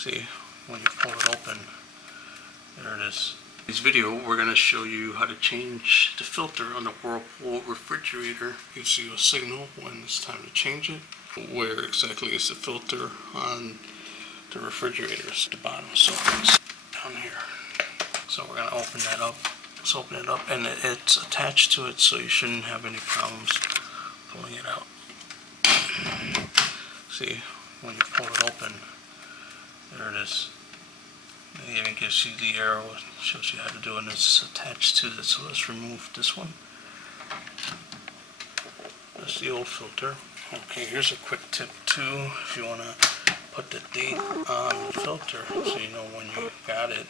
See, when you pull it open, there it is. In this video, we're going to show you how to change the filter on the Whirpool refrigerator. It gives you a signal when it's time to change it. Where exactly is the filter on the refrigerators? The bottom, so it's down here. So we're going to open that up. Let's open it up, and it's attached to it, so you shouldn't have any problems pulling it out. See, when you pull it open, there it is. It even gives you the arrow, shows you how to do it, and it's attached to it. So let's remove this one. That's the old filter. Okay, here's a quick tip too. If you want to put the date on the filter so you know when you got it.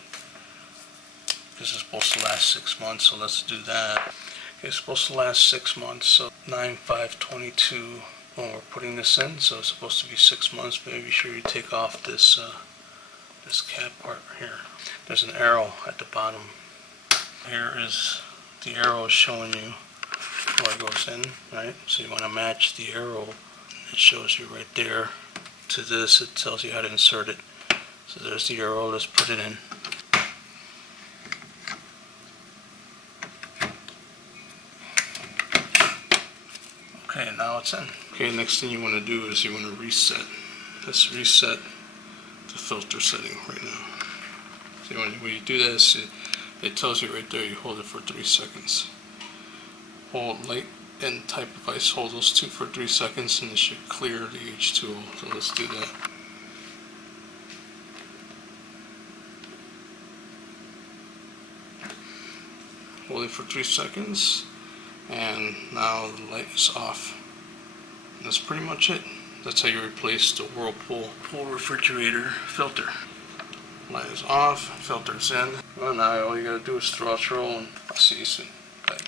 This is supposed to last 6 months, so let's do that. It's supposed to last 6 months, so 9/5/22 when we're putting this in, so it's supposed to be 6 months, but be sure you take off this this cap part here. There's an arrow at the bottom. Here is the arrow showing you where it goes in, right? So you want to match the arrow. It shows you right there to this. It tells you how to insert it. So there's the arrow. Let's put it in. Okay, now it's in. Okay, next thing you want to do is you want to reset. Let's reset the filter setting right now. So when you do this, it tells you right there, you hold it for 3 seconds. Hold light and type of ice, hold those two for 3 seconds, and it should clear the H2O. So let's do that. Hold it for 3 seconds. And now the light is off. And that's pretty much it. That's how you replace the Whirpool refrigerator filter. Light is off, filter's in. Well, now all you gotta do is throw out your own. I'll see you soon. Bye.